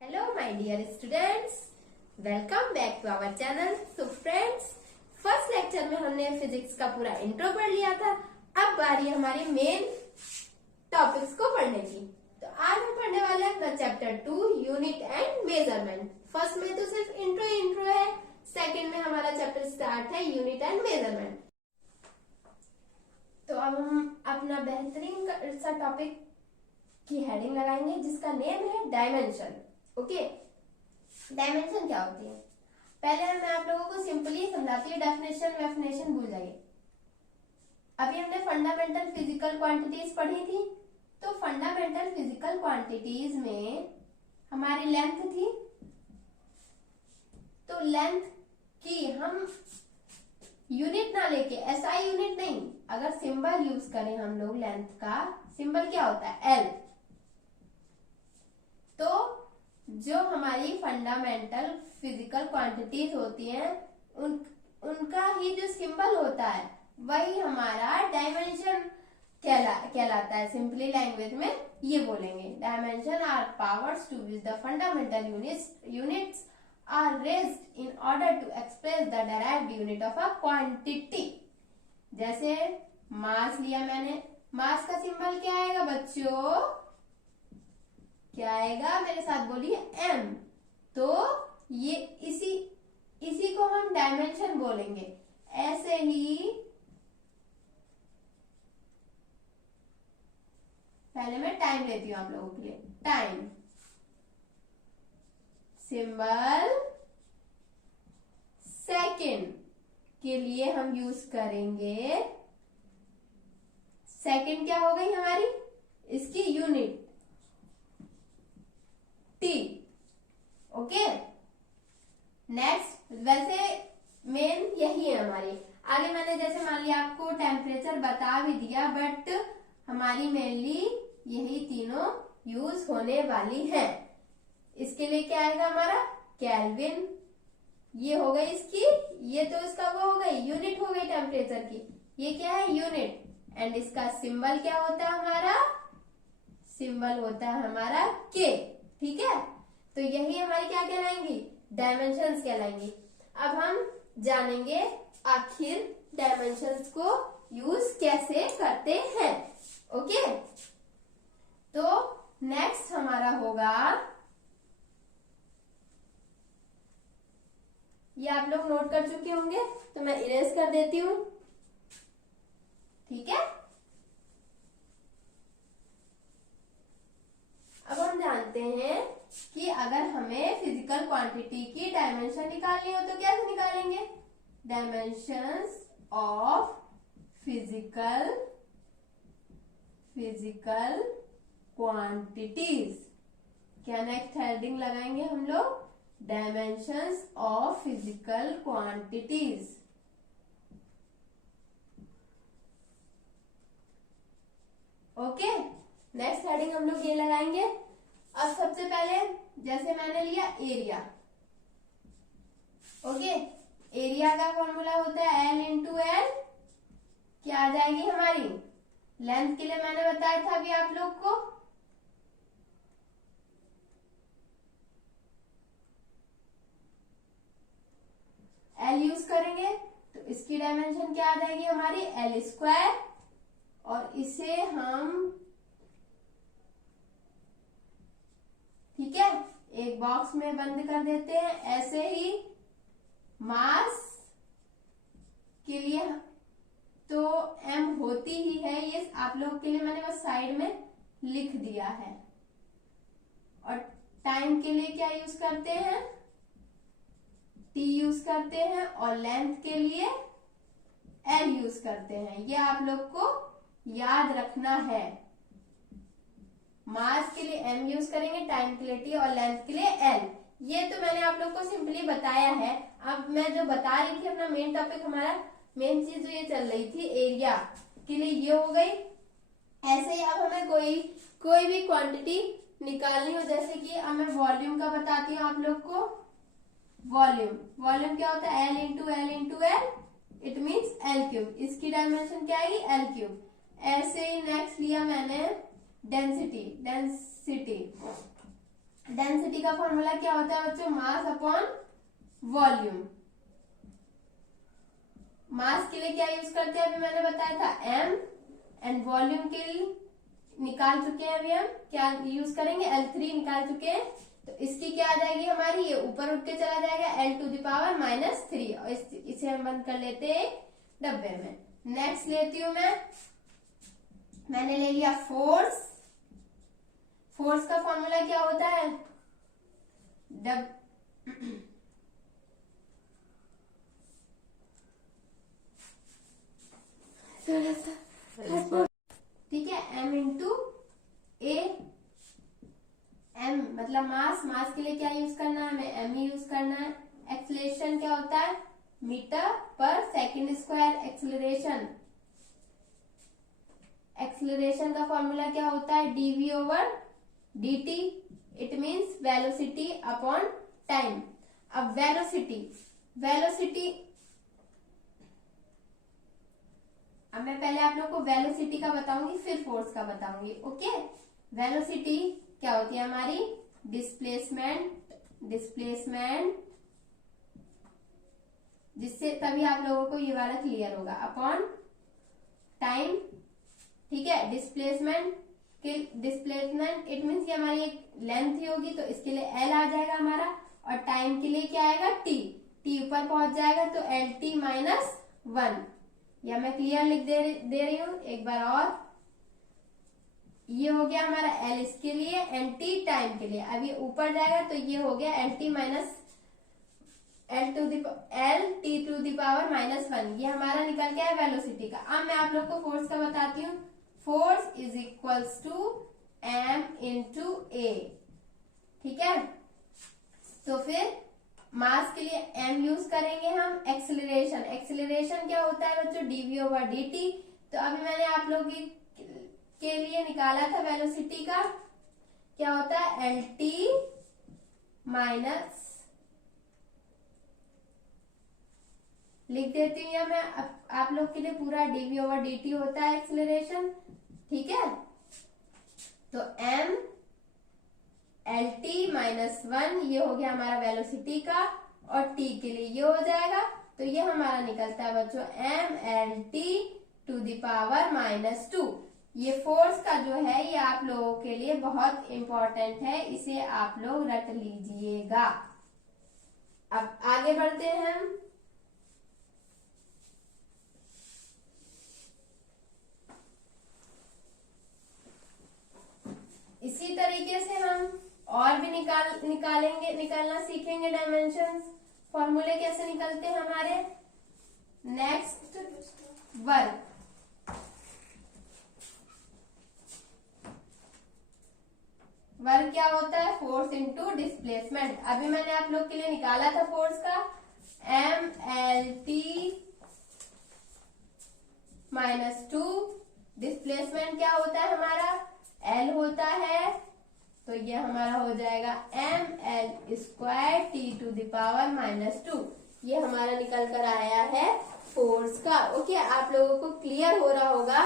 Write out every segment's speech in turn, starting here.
Hello my dear students, welcome back to our channel. So friends, first lecture में हमने physics का पूरा intro पढ़ लिया था। अब बारी हमारी मेन टॉपिक्स को पढ़ने की। तो आज हम पढ़ने वाले हैं the chapter 2 unit and measurement. First में तो सिर्फ इंट्रो है, सेकंड में हमारा चैप्टर स्टार्ट है यूनिट एंड मेजरमेंट। तो अब हम अपना बेहतरीन सा टॉपिक की हेडिंग लगाएंगे जिसका नेम है डायमेंशन। ओके, डायमेंशन क्या होती है? पहले मैं आप लोगों को सिंपली समझाती हूँ, डेफिनेशन भूल जाइए। अभी हमने फंडामेंटल फिजिकल क्वांटिटीज पढ़ी थी। तो फंडामेंटल फिजिकल क्वांटिटीज में हमारी लेंथ थी। तो लेंथ की हम यूनिट ना लेके एसआई यूनिट नहीं, अगर सिंबल यूज करें हम लोग लेंथ का, सिंबल क्या होता है? एल। तो जो हमारी फंडामेंटल फिजिकल क्वांटिटीज होती हैं उनका ही जो सिंबल होता है वही हमारा डायमेंशन कहलाता है। सिंपली लैंग्वेज में ये बोलेंगे, dimension are powers to which the fundamental units are raised in order to express the derived unit of a quantity. जैसे मास लिया मैंने, मास का सिंबल क्या आएगा बच्चों? क्या आएगा? मेरे साथ बोलिए, m। तो ये इसी को हम डायमेंशन बोलेंगे। ऐसे ही पहले मैं टाइम लेती हूं आप लोगों के लिए। टाइम सिंबल सेकेंड के लिए हम यूज करेंगे। सेकेंड क्या हो गई हमारी? इसकी यूनिट टी। ओके, नेक्स्ट, वैसे मेन यही है हमारी। आगे मैंने जैसे मान लिया आपको टेम्परेचर बता भी दिया, बट हमारी मेनली यही तीनों यूज होने वाली है। इसके लिए क्या आएगा हमारा? केल्विन। ये हो गई इसकी, ये तो इसका वो हो गई, यूनिट हो गई टेम्परेचर की। ये क्या है? यूनिट। एंड इसका सिंबल क्या होता है हमारा? सिंबल होता है हमारा के। ठीक है, तो यही हमारी क्या कहलाएंगी? डायमेंशंस कहलाएंगी। अब हम जानेंगे आखिर डायमेंशंस को यूज कैसे करते हैं। ओके, तो नेक्स्ट हमारा होगा, ये आप लोग नोट कर चुके होंगे तो मैं इरेज कर देती हूं। ठीक है, अब हम जानते हैं कि अगर हमें फिजिकल क्वांटिटी की डायमेंशन निकालनी हो तो कैसे निकालेंगे? Dimensions of physical quantities. क्या नेक्स्ट हेडिंग लगाएंगे हम लोग? Dimensions of physical quantities. Okay, next heading हम लोग ये लगाएंगे। अब सबसे पहले जैसे मैंने लिया एरिया। ओके, एरिया का फॉर्मूला होता है एल इंटू एल। क्या आ जाएगी हमारी? लेंथ के लिए मैंने बताया था अभी आप लोग को, एल यूज करेंगे तो इसकी डायमेंशन क्या आ जाएगी हमारी? L square. और इसे हम, ठीक है, एक बॉक्स में बंद कर देते हैं। ऐसे ही मास के लिए तो m होती ही है, ये आप लोग के लिए मैंने बस साइड में लिख दिया है। और टाइम के लिए क्या यूज करते हैं? t यूज करते हैं। और लेंथ के लिए l यूज करते हैं। ये आप लोग को याद रखना है। मास के लिए m यूज करेंगे, टाइम के लिए t और लेंथ के लिए l। ये तो मैंने आप लोग को सिंपली बताया है। अब मैं जो बता रही थी अपना मेन टॉपिक, हमारा मेन चीज जो ये चल रही थी एरिया के लिए, ये हो गई। ऐसे ही अब हमें कोई भी क्वांटिटी निकालनी हो, जैसे कि अब मैं वॉल्यूम का बताती हूँ आप लोग को। वॉल्यूम क्या होता है? L into L into L, it means L cube. इसकी डायमेंशन क्या आएगी? L cube. ऐसे ही नेक्स्ट लिया मैंने डेंसिटी। डेंसिटी का फॉर्मूला क्या होता है बच्चों? Mass upon volume. मास के लिए क्या यूज करते हैं अभी मैंने बताया था m, एंड वॉल्यूम के लिए निकाल चुके हैं अभी हम क्या यूज करेंगे? L3 निकाल चुके हैं। तो इसकी क्या आ जाएगी हमारी? ये ऊपर उठ के चला जाएगा L⁻⁻³ और इसे हम बंद कर लेते हैं डब्बे में। नेक्स्ट लेती हूं मैंने ले लिया फोर्स। फोर्स का फॉर्मूला क्या होता है? ठीक है, m इंटू ए। m मतलब मास। मास के लिए क्या यूज करना है? हमें m ही यूज करना है। एक्सेलरेशन क्या होता है? मीटर पर सेकंड स्क्वायर एक्सेलरेशन। एक्सेलरेशन का फॉर्मूला क्या होता है? dv/dt। It means velocity upon time. अब वेलोसिटी अब मैं पहले आप लोग को वेलोसिटी का बताऊंगी, फिर फोर्स का बताऊंगी। ओके, वेलोसिटी क्या होती है हमारी? डिस्प्लेसमेंट, जिससे तभी आप लोगों को ये वाला क्लियर होगा, अपॉन टाइम। ठीक है, डिस्प्लेसमेंट इट मीन्स कि हमारी एक लेंथ ही होगी, तो इसके लिए एल आ जाएगा हमारा, और टाइम के लिए क्या आएगा? टी ऊपर पहुंच जाएगा तो LT-1। या मैं क्लियर लिख दे रही हूं एक बार और। ये हो गया हमारा L इसके लिए, एंड T टाइम के लिए। अब ये ऊपर जाएगा तो ये हो गया LT-1। ये हमारा निकल गया है वेलोसिटी का। अब मैं आप लोग को फोर्स का बताती हूँ। Force is equals to m into A. ठीक है, तो फिर मास के लिए m यूज करेंगे हम। एक्सेलरेशन क्या होता है बच्चों? dv/dt। तो अभी मैंने आप लोग के लिए निकाला था वेलोसिटी का, क्या होता है? LT माइनस, लिख देती हूँ या मैं आप लोग के लिए पूरा dv/dt होता है एक्सेलरेशन। ठीक है, तो m LT-1 ये हो गया हमारा वेलोसिटी का, और t के लिए ये हो जाएगा। तो ये हमारा निकलता है बच्चों mLT⁻²। ये फोर्स का जो है ये आप लोगों के लिए बहुत इंपॉर्टेंट है, इसे आप लोग रट लीजिएगा। अब आगे बढ़ते हैं हम। इसी तरीके से हम और भी निकालना सीखेंगे। डायमेंशंस, फॉर्मूले कैसे निकलते हैं हमारे। Next, work. वर्क क्या होता है? Force into displacement. अभी मैंने आप लोग के लिए निकाला था फोर्स का, mLT-2। डिस्प्लेसमेंट क्या होता है हमारा? L होता है, तो ये हमारा हो जाएगा mL²T⁻²। ये हमारा निकल कर आया है फोर्स का। ओके, आप लोगों को क्लियर हो रहा होगा।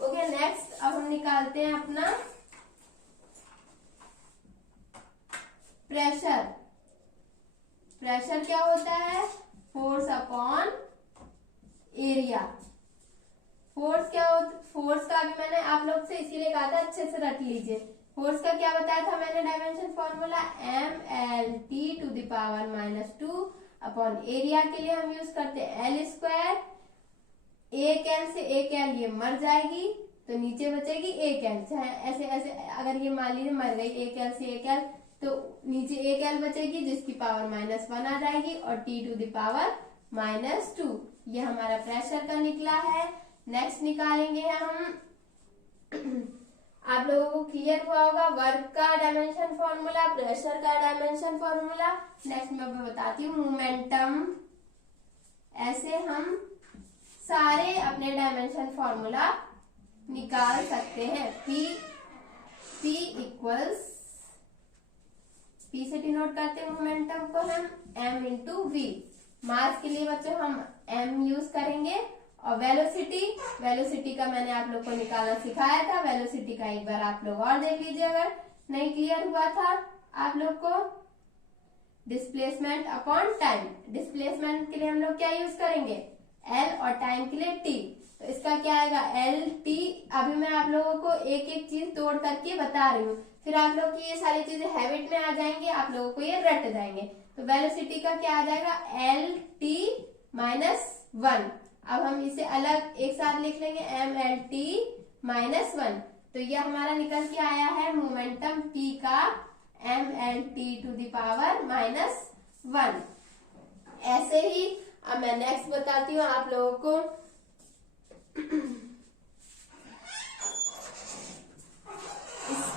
ओके, नेक्स्ट अब हम निकालते हैं अपना प्रेशर। प्रेशर क्या होता है? Force upon area. फोर्स का अभी मैंने आप लोग से इसीलिए कहा था अच्छे से रट लीजिए। फोर्स का क्या बताया था मैंने? Dimension formula mLT⁻²। Upon area के लिए हम यूज करते हैं L²। एक एल से एक एल ये मर जाएगी, तो नीचे बचेगी एक एल। चाहे ऐसे ऐसे अगर ये मान लीजिए मर गई एक एल से एक एल, तो नीचे एक एल बचेगी जिसकी पावर -1 आ जाएगी, और T⁻²। ये हमारा प्रेशर का निकला है। नेक्स्ट निकालेंगे हम, आप लोगों को क्लियर हुआ होगा, वर्क का डायमेंशन फॉर्मूला, प्रेशर का डायमेंशन फॉर्मूला। नेक्स्ट मैं बताती हूँ मोमेंटम। ऐसे हम सारे अपने डायमेंशन फॉर्मूला निकाल सकते हैं। P से डिनोट करते हैं मोमेंटम को हम m इंटू वी। मास के लिए बच्चों हम m यूज करेंगे, और वेलोसिटी का मैंने आप लोग को निकालना सिखाया था। वेलोसिटी का एक बार आप लोग और देख लीजिए अगर नहीं क्लियर हुआ था। आप लोग को डिस्प्लेसमेंट अपॉन टाइम। डिस्प्लेसमेंट के लिए हम लोग क्या यूज करेंगे, एल, और टाइम के लिए टी। तो इसका क्या आएगा, एल टी। अभी मैं आप लोगों को एक एक चीज तोड़ करके बता रही हूँ, फिर आप लोग की ये सारी चीजें हैबिट में आ जाएंगे, आप लोगों को ये रट जाएंगे। तो वेलोसिटी का क्या आ जाएगा, एल टी माइनस 1। अब हम इसे अलग एक साथ लिख लेंगे, एम एल टी माइनस 1। तो ये हमारा निकल के आया है मोमेंटम p का M L T to the power minus 1। ऐसे ही अब मैं नेक्स्ट बताती हूँ आप लोगों को।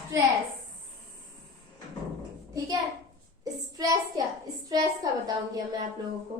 स्ट्रेस, ठीक है। स्ट्रेस क्या, स्ट्रेस का बताऊंगी मैं आप लोगों को।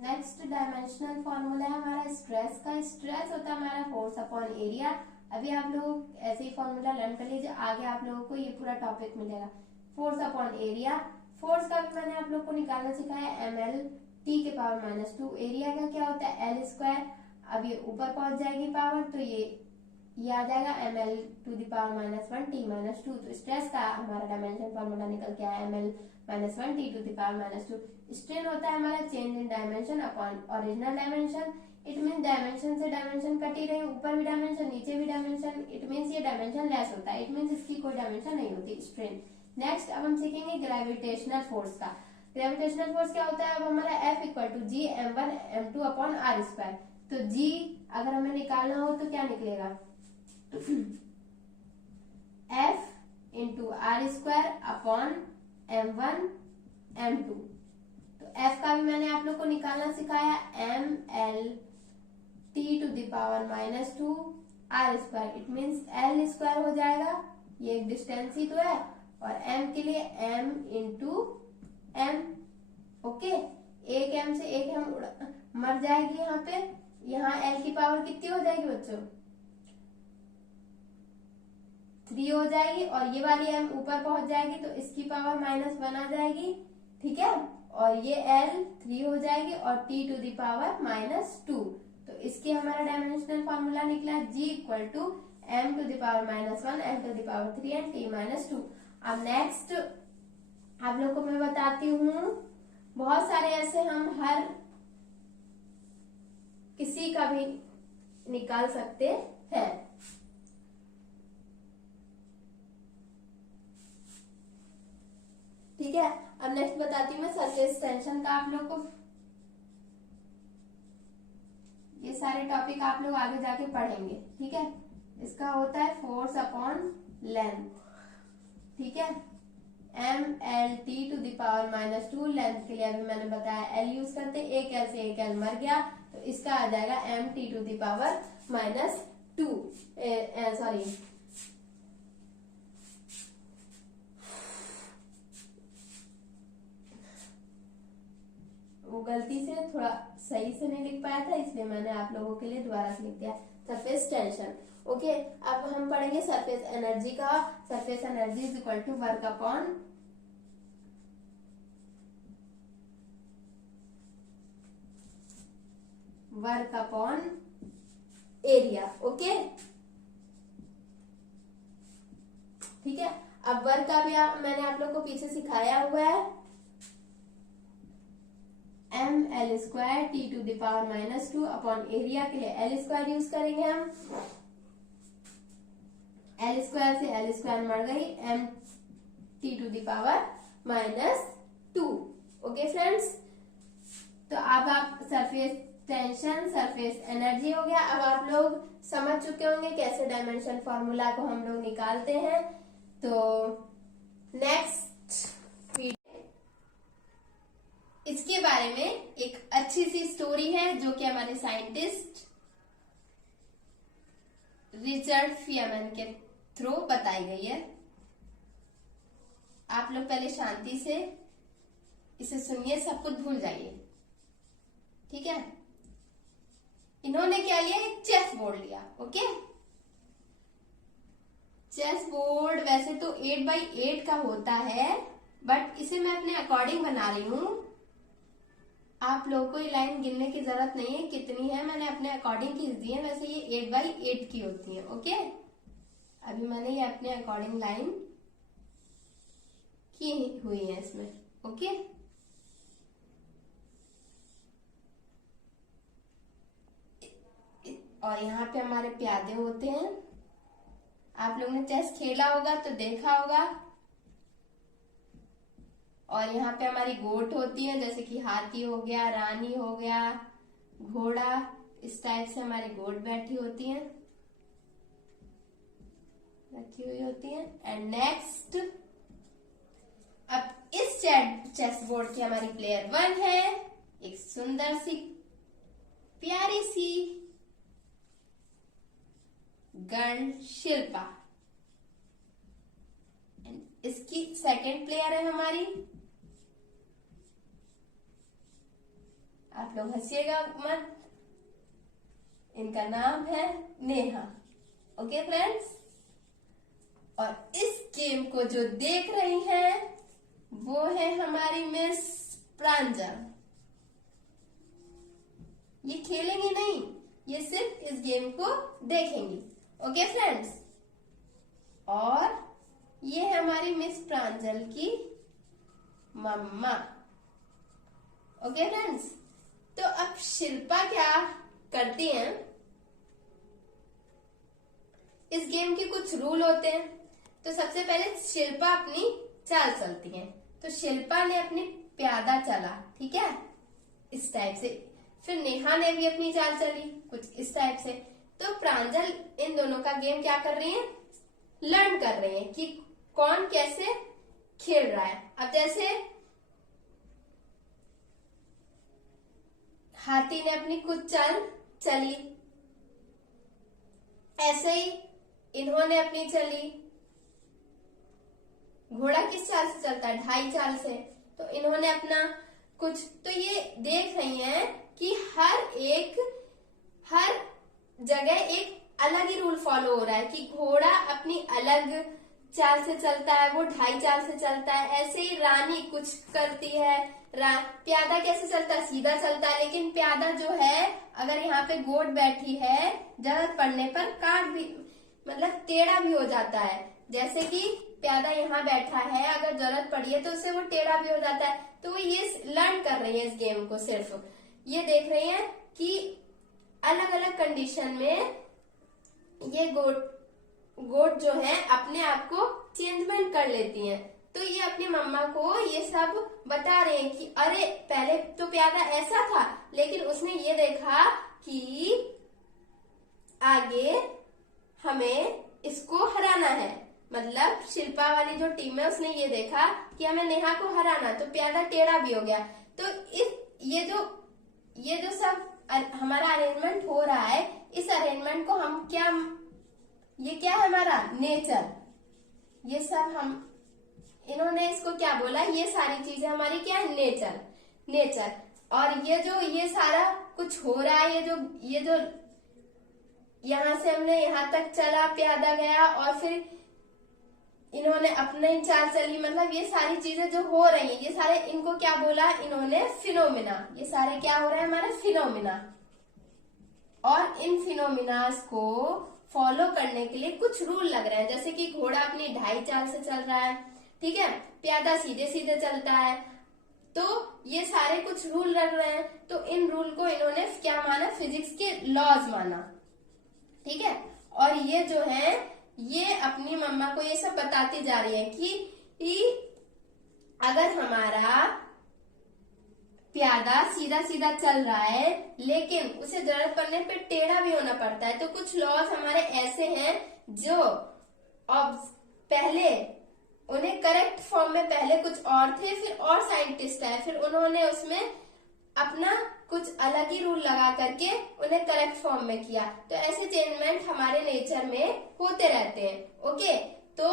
नेक्स्ट डायमेंशनल फॉर्मूला है हमारा स्ट्रेस का। स्ट्रेस होता है हमारा फोर्स अपॉन एरिया। अभी आप लोग ऐसे ही फॉर्मूला लर्न कर लीजिए, आगे आप लोगों को ये पूरा टॉपिक मिलेगा। फोर्स अपॉन एरिया, फोर्स का भी मैंने आप लोग को निकालना सिखाया, एम एल टी के पावर माइनस 2। एरिया का क्या होता है, एल स्क्वायर। अब ये ऊपर पहुंच जाएगी पावर, तो ये आ जाएगा M L to the power minus 1 T minus 2। तो स्ट्रेस का हमारा डायमेंशन फॉर्मूला निकल के आया, M L minus 1 T to the power minus 2। Strain होता है हमारा change in dimension upon original dimension. It mean dimension से डायमेंशन कट ही रहे, ऊपर भी डायमेंशन नीचे भी डायमेंशन। इट मीन ये डायमेंशन लेस होता है, इट मीन इसकी कोई डायमेंशन नहीं होती, स्ट्रेन। नेक्स्ट अब हम सीखेंगे ग्रेविटेशनल फोर्स का। ग्रेविटेशनल फोर्स क्या होता है, अब हमारा F equal to G m1 m2 upon R square. तो G अगर हमें निकालना हो तो क्या निकलेगा, F into R square upon m1 m2। तो F का भी मैंने आप लोग को निकालना सिखाया, M L T to the power minus 2 R square. It means L square हो जाएगा, ये एक डिस्टेंस ही तो है, और m के लिए m इंटू m। ओके, एक m से एक m मर जाएगी यहाँ पे। यहाँ L की पावर कितनी हो जाएगी बच्चों, 3 हो जाएगी, और ये वाली m ऊपर पहुंच जाएगी तो इसकी पावर माइनस 1 आ जाएगी, ठीक है। और ये L 3 हो जाएगी और t to the power minus 2। तो इसकी हमारा डायमेंशनल फॉर्मूला निकला G equal to m to the power minus 1 m to the power 3 and t minus 2। अब नेक्स्ट आप लोग को मैं बताती हूँ, बहुत सारे ऐसे हम हर किसी का भी निकाल सकते हैं। ठीक है, अब नेक्स्ट बताती हूँ मैं सरफेस टेंशन का आप लोग को। ये सारे टॉपिक आप लोग आगे जाके पढ़ेंगे, ठीक है। इसका होता है फोर्स अपॉन लेंथ, ठीक है। M L T to the power minus 2। Length के लिए अभी मैंने बताया एल यूज करते, एक एल से एक एल मर गया, तो इसका आ जाएगा M T to the power minus 2। Sorry, वो गलती से थोड़ा सही से नहीं लिख पाया था, इसलिए मैंने आप लोगों के लिए दोबारा से लिख दिया, सरफेस टेंशन। ओके, अब हम पढ़ेंगे सरफेस एनर्जी का। Surface energy is equal to work upon area. Okay, ठीक है। अब वर्क का भी मैंने आप लोग को पीछे सिखाया हुआ है, M L square T to the power minus 2 upon area के लिए एल स्क्वायर यूज करेंगे हम। एल स्क्वायर से एल स्क्वायर मर गई, M T to the power minus 2। Okay friends, तो अब आप सरफेस टेंशन, सरफेस एनर्जी हो गया। अब आप लोग समझ चुके होंगे कैसे डायमेंशन फॉर्मूला को हम लोग निकालते हैं। तो नेक्स्ट इसके बारे में एक अच्छी सी स्टोरी है जो कि हमारे साइंटिस्ट रिचर्ड फीयरमैन के थ्रू बताई गई है। आप लोग पहले शांति से इसे सुनिए, सब कुछ भूल जाइए, ठीक है। इन्होंने क्या लिया, एक चेस बोर्ड लिया। ओके, चेस बोर्ड वैसे तो 8x8 का होता है, बट इसे मैं अपने अकॉर्डिंग बना रही हूं। आप लोगों को ये लाइन गिनने की जरूरत नहीं है कितनी है, मैंने अपने अकॉर्डिंग खींच दी है। वैसे ये 8x8 की होती है। ओके, अभी मैंने ये अपने अकॉर्डिंग लाइन की हुई है इसमें। ओके, और यहाँ पे हमारे प्यादे होते हैं। आप लोगों ने चेस खेला होगा तो देखा होगा। और यहाँ पे हमारी गोट होती है, जैसे कि हाथी हो गया, रानी हो गया, घोड़ा, इस टाइप से हमारी गोट बैठी होती है, रखी हुई होती है। एंड नेक्स्ट, अब इस चेस बोर्ड की हमारी प्लेयर 1 है, एक सुंदर सी प्यारी सी गर्ल शिल्पा। इसकी सेकंड प्लेयर है हमारी, आप लोग हंसिएगा मत, इनका नाम है नेहा। ओके फ्रेंड्स, और इस गेम को जो देख रही हैं वो है हमारी मिस प्रांजल। ये खेलेंगी नहीं, ये सिर्फ इस गेम को देखेंगी। ओके फ्रेंड्स, और ये है हमारी मिस प्रांजल की मम्मा। ओके फ्रेंड्स, तो अब शिल्पा क्या करती हैं, इस गेम के कुछ रूल होते हैं। तो सबसे पहले शिल्पा अपनी चाल चलती है। तो शिल्पा ने अपनी प्यादा चला, ठीक है, इस टाइप से। फिर नेहा ने भी अपनी चाल चली कुछ इस टाइप से। तो प्रांजल इन दोनों का गेम क्या कर रही है, लर्न कर रही है कि कौन कैसे खेल रहा है। अब जैसे हाथी ने अपनी कुछ चाल चली, ऐसे ही इन्होंने अपनी चली। घोड़ा किस चाल से चलता है, 2.5 चाल से, तो इन्होंने अपना कुछ। तो ये देख रही हैं कि हर जगह एक अलग ही रूल फॉलो हो रहा है कि घोड़ा अपनी अलग चाल से चलता है, वो 2.5 चाल से चलता है। ऐसे ही रानी कुछ करती है, प्यादा कैसे चलता है, सीधा चलता है। लेकिन प्यादा जो है, अगर यहाँ पे गोट बैठी है, जरूरत पड़ने पर काट भी, मतलब टेढ़ा भी हो जाता है। जैसे कि प्यादा यहाँ बैठा है, अगर जरूरत पड़ी है तो उससे वो टेढ़ा भी हो जाता है। तो वो ये लर्न कर रही है इस गेम को, सिर्फ ये देख रही है कि अलग अलग कंडीशन में ये गोट जो है अपने आप को चेंजमेंट कर लेती हैं। तो ये अपनी मम्मा को ये सब बता रहे हैं कि अरे पहले तो प्यादा ऐसा था, लेकिन उसने ये देखा कि आगे हमें इसको हराना है। मतलब शिल्पा वाली जो टीम है उसने ये देखा कि हमें नेहा को हराना, तो प्यादा टेढ़ा भी हो गया। तो ये जो सब हमारा अरेंजमेंट हो रहा है, इस अरेंजमेंट को हम ये क्या है हमारा नेचर, ये सब इन्होंने इसको क्या बोला, ये सारी चीजें हमारी क्या है, नेचर। और ये सारा कुछ हो रहा है, ये जो यहाँ से हमने यहाँ तक चला, प्यादा गया, और फिर इन्होंने अपने ही चाल चली, मतलब ये सारी चीजें जो हो रही है, ये सारे, इनको क्या बोला इन्होंने, फिनोमिना। ये सारे क्या हो रहे हैं हमारे फिनोमिना। और इन फिनोमिनास को फॉलो करने के लिए कुछ रूल लग रहे हैं। जैसे कि घोड़ा अपनी 2.5 चाल से चल रहा है, ठीक है, प्यादा सीधे सीधे चलता है। तो ये सारे कुछ रूल लग रहे हैं। तो इन रूल को इन्होंने क्या माना, फिजिक्स के लॉज माना, ठीक है। और ये जो है, ये अपनी मम्मा को ये सब बताती जा रही है कि अगर हमारा प्यादा सीधा सीधा चल रहा है, लेकिन उसे जरूरत पड़ने पे टेढ़ा भी होना पड़ता है। तो कुछ लॉज हमारे ऐसे हैं जो पहले उन्हें करेक्ट फॉर्म में पहले कुछ और थे, फिर और साइंटिस्ट आए, फिर उन्होंने उसमें अपना कुछ अलग ही रूल लगा करके उन्हें करेक्ट फॉर्म में किया। तो ऐसे चेंजमेंट हमारे नेचर में होते रहते हैं। ओके, तो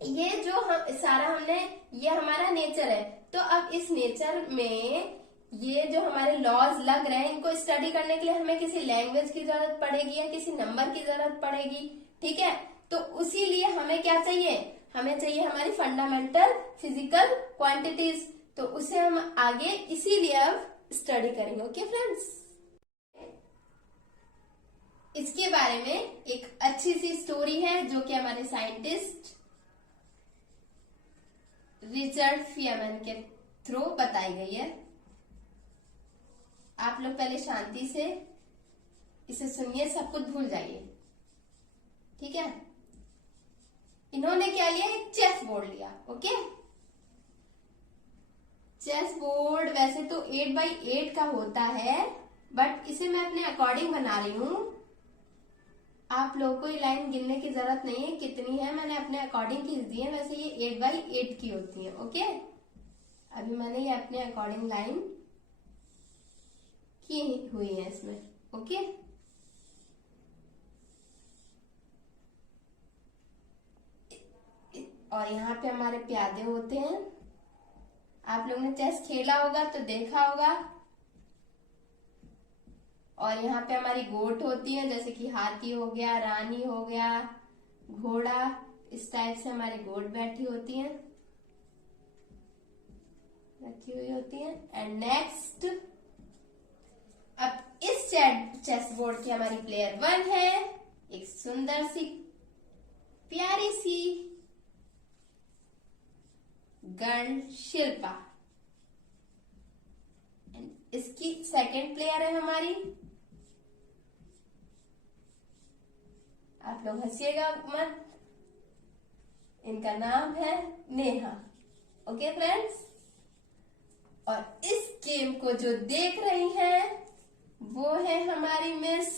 ये जो सारा हमने, ये हमारा नेचर है। तो अब इस नेचर में ये जो हमारे लॉज लग रहे हैं, इनको स्टडी करने के लिए हमें किसी लैंग्वेज की जरूरत पड़ेगी या किसी नंबर की जरूरत पड़ेगी, ठीक है। तो उसी लिए हमें क्या चाहिए, हमें चाहिए हमारी फंडामेंटल फिजिकल क्वांटिटीज। तो उसे हम आगे इसीलिए अब स्टडी करेंगे। ओके फ्रेंड्स, इसके बारे में एक अच्छी सी स्टोरी है जो कि हमारे साइंटिस्ट रिचर्ड फीयरमैन के थ्रू बताई गई है। आप लोग पहले शांति से इसे सुनिए, सब कुछ भूल जाइए, ठीक है। इन्होंने क्या लिया, एक चेस बोर्ड लिया। ओके, चेस बोर्ड वैसे तो 8x8 का होता है, बट इसे मैं अपने अकॉर्डिंग बना रही हूं। आप लोगों को ये लाइन गिनने की जरूरत नहीं है कितनी है, मैंने अपने अकॉर्डिंग खींच दी है। वैसे ये 8x8 की होती है। ओके, अभी मैंने ये अपने अकॉर्डिंग लाइन की हुई है इसमें। ओके, और यहाँ पे हमारे प्यादे होते हैं। आप लोग ने चेस खेला होगा तो देखा होगा। और यहाँ पे हमारी गोट होती है, जैसे कि हाथी हो गया, रानी हो गया, घोड़ा, इस टाइप से हमारी गोट बैठी होती है, रखी हुई होती है। एंड नेक्स्ट, अब इस चेस बोर्ड की हमारी प्लेयर 1 है, एक सुंदर सी प्यारी सी गर्ल शिल्पा। इसकी सेकंड प्लेयर है हमारी, आप लोग हंसिएगा मत, इनका नाम है नेहा। ओके फ्रेंड्स, और इस गेम को जो देख रही हैं वो है हमारी मिस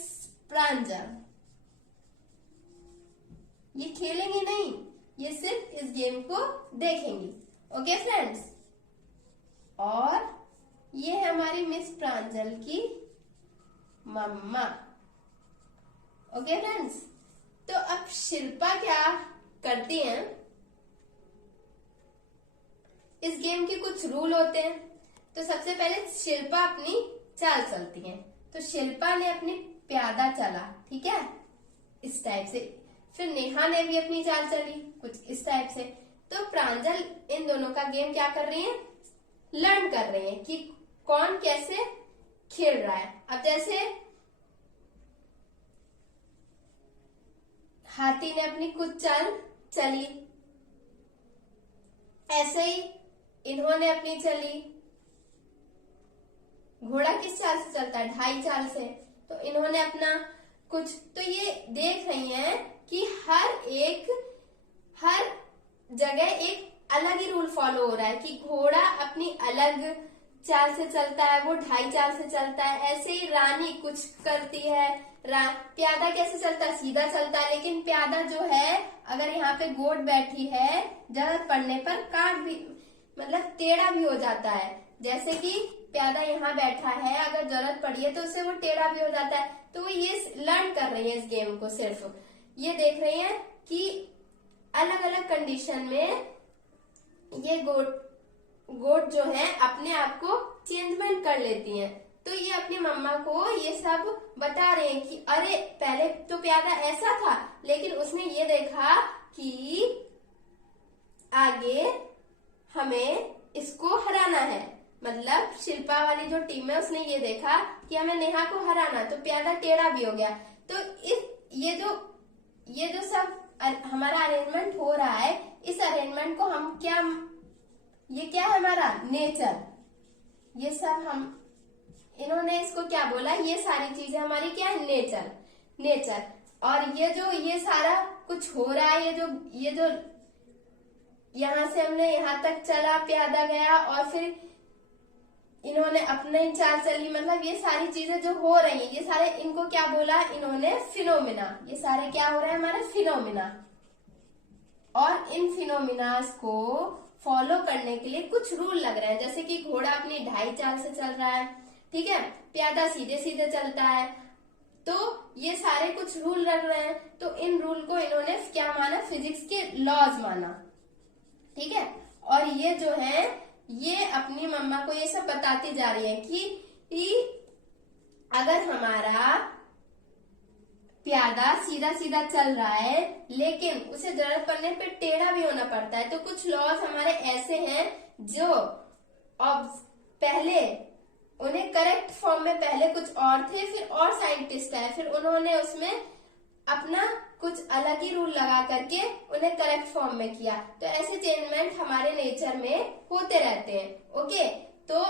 प्रांजल। ये खेलेंगी नहीं, ये सिर्फ इस गेम को देखेंगी। ओके फ्रेंड्स, और ये है हमारी मिस प्रांजल की मम्मा। ओके फ्रेंड्स, तो अब शिल्पा क्या करती हैं, इस गेम के कुछ रूल होते हैं। तो सबसे पहले शिल्पा अपनी चाल चलती है। तो शिल्पा ने अपनी प्यादा चला, ठीक है, इस टाइप से। फिर नेहा ने भी अपनी चाल चली कुछ इस टाइप से। तो प्रांजल इन दोनों का गेम क्या कर रही है, लर्न कर रही है कि कौन कैसे खेल रहा है। अब जैसे हाथी ने अपनी कुछ चाल चली, ऐसे ही इन्होंने अपनी चली। घोड़ा किस चाल से चलता है, 2.5 चाल से। तो इन्होंने अपना कुछ, तो ये देख रही हैं कि हर जगह एक अलग ही रूल फॉलो हो रहा है कि घोड़ा अपनी अलग चाल से चलता है, वो 2.5 चाल से चलता है। ऐसे ही रानी कुछ करती है, प्यादा कैसे चलता है, सीधा चलता है। लेकिन प्यादा जो है, अगर यहाँ पे गोट बैठी है, जरूरत पड़ने पर काट भी, मतलब टेढ़ा भी हो जाता है। जैसे कि प्यादा यहाँ बैठा है, अगर जरूरत पड़ी है तो उससे वो टेढ़ा भी हो जाता है। तो वो ये लर्न कर रही है इस गेम को, सिर्फ ये देख रही है कि अलग अलग कंडीशन में ये गोट जो है अपने आप को चेंजमेंट कर लेती हैं। तो ये अपनी मम्मा को ये सब बता रहे हैं कि अरे पहले तो प्यादा ऐसा था, लेकिन उसने ये देखा कि आगे हमें इसको हराना है। मतलब शिल्पा वाली जो टीम है उसने ये देखा कि हमें नेहा को हराना, तो प्यादा टेढ़ा भी हो गया। तो ये जो सब हमारा अरेंजमेंट हो रहा है, इस अरेंजमेंट को हम क्या, ये क्या है हमारा नेचर, ये सब हम, इन्होंने इसको क्या बोला, ये सारी चीजें हमारी क्या है, नेचर। और ये सारा कुछ हो रहा है, ये जो यहाँ से हमने यहाँ तक चला, प्यादा गया और फिर इन्होंने अपने चाल चली, मतलब ये सारी चीजें जो हो रही है, ये सारे, इनको क्या बोला इन्होंने, फिनोमिना। ये सारे क्या हो रहे हैं, हमारे फिनोमिना। और इन फिनोमिनास को फॉलो करने के लिए कुछ रूल लग रहे हैं। जैसे कि घोड़ा अपनी 2.5 चाल से चल रहा है, ठीक है, प्यादा सीधे सीधे चलता है। तो ये सारे कुछ रूल लग रहे हैं। तो इन रूल को इन्होंने क्या माना, फिजिक्स के लॉज माना, ठीक है। और ये जो है, ये अपनी मम्मा को ये सब बताती जा रही है कि अगर हमारा प्यादा सीधा सीधा चल रहा है, लेकिन उसे जरूरत पड़ने पे टेढ़ा भी होना पड़ता है। तो कुछ लॉज हमारे ऐसे हैं जो पहले उन्हें करेक्ट फॉर्म में पहले कुछ और थे, फिर और साइंटिस्ट आए, फिर उन्होंने उसमें अपना कुछ अलग ही रूल लगा करके उन्हें करेक्ट फॉर्म में किया। तो ऐसे चेंजमेंट हमारे नेचर में होते रहते हैं। ओके, तो